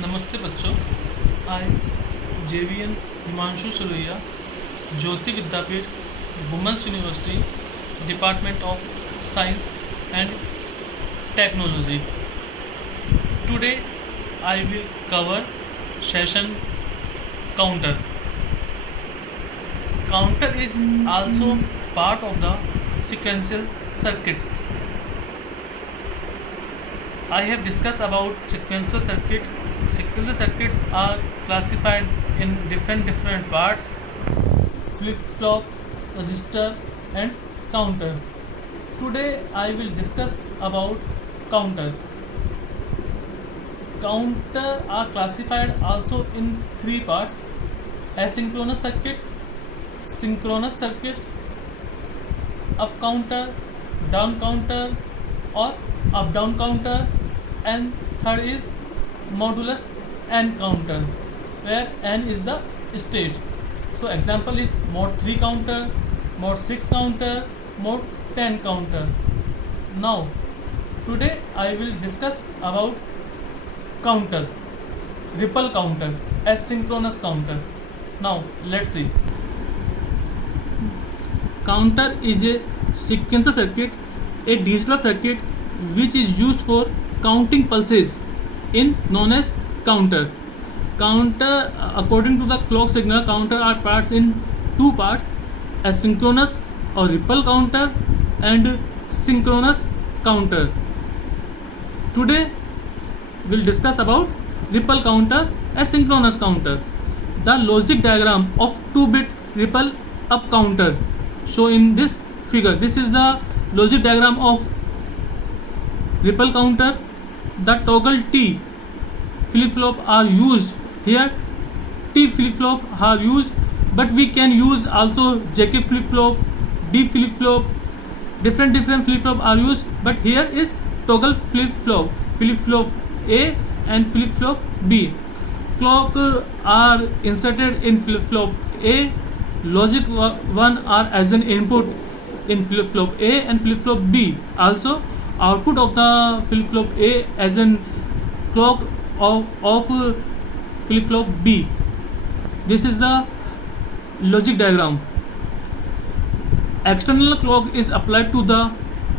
नमस्ते बच्चों। I JVN Himanshu Suraiya, Jyoti Vidyapeeth, women's university, department of science and technology. Today I will cover session counter. Counter is also part of the sequential circuit. I have discussed about sequential circuit. Sequential circuits are classified in different parts: flip-flop, resistor, and counter. Today I will discuss about counter. Counter are classified also in three parts: asynchronous circuit, synchronous circuits, up counter, down counter, or up down counter, and third is modulus n counter, where n is the state. So example is mod 3 counter, mod 6 counter, mod 10 counter. Now today I will discuss about counter, ripple counter, asynchronous counter. Now let's see. Counter is a sequential circuit, a digital circuit which is used for counting pulses in known as counter. Counter, according to the clock signal, counter are parts in two parts: asynchronous or ripple counter and synchronous counter. Today we'll discuss about ripple counter, asynchronous counter. The logic diagram of 2-bit ripple up counter show in this figure. This is the logic diagram of ripple counter. The toggle T flip-flop are used here. T flip-flop are used, but we can use also JK flip-flop, D flip-flop, different flip-flop are used, but here is toggle flip-flop, flip-flop A and flip-flop B. Clock are inserted in flip-flop A. Logic 1 are as an input in flip-flop A and flip-flop B. Also output of the flip-flop A as an clock of flip-flop B. This is the logic diagram. External clock is applied to the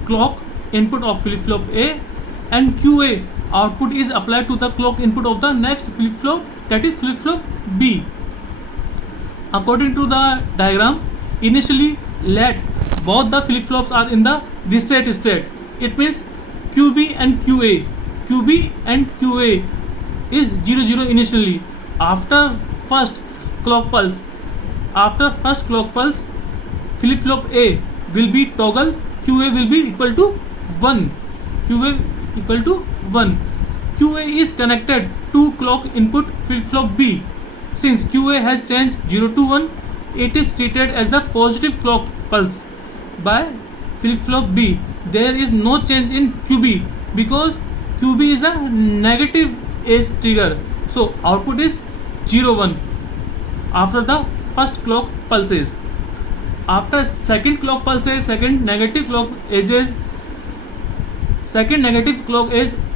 clock input of flip-flop A, and QA output is applied to the clock input of the next flip-flop, that is flip-flop B. According to the diagram, initially let both the flip-flops are in the reset state. It means QB and QA. QB and QA is 0 initially. After first clock pulse, flip-flop A will be toggle, QA will be equal to 1. QA equal to 1. QA is connected to clock input flip-flop B. Since QA has changed 0 to 1, it is treated as the positive clock pulse by flip-flop B. There is no change in QB because QB is a negative age trigger. So output is 0 1 after the first clock pulses. After second clock pulses, second negative clock edges,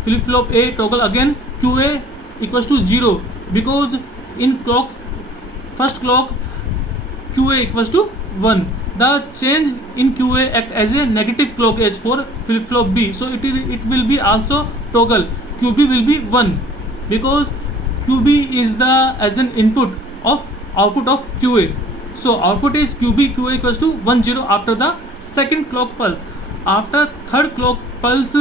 flip-flop A toggle again, QA equals to 0 because in first clock QA equals to 1. The change in QA act as a negative clock edge for flip-flop B. So it will be also toggle. QB will be 1 because QB is the as an input of output of QA. So output is QB, QA equals to 1 0 after the second clock pulse. After third clock pulse,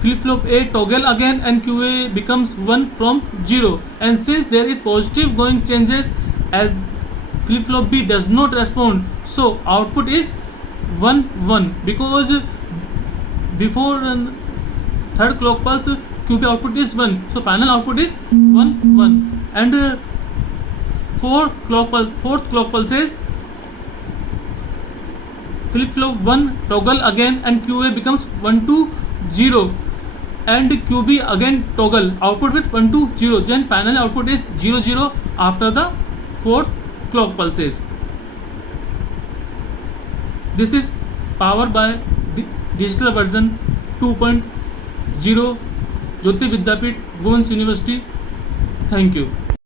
flip-flop A toggle again and QA becomes 1 from 0. And since there is positive going changes as flip-flop B does not respond, so output is 1 1 because before third clock pulse QB output is 1, so final output is 1 1. And fourth clock pulses, flip-flop 1 toggle again and QA becomes 1 to 0, and QB again toggle output with 1 to 0. Then final output is 0 0 after the fourth clock pulses. This is powered by digital version 2.0 Jyoti Vidyapeeth women's university. Thank you.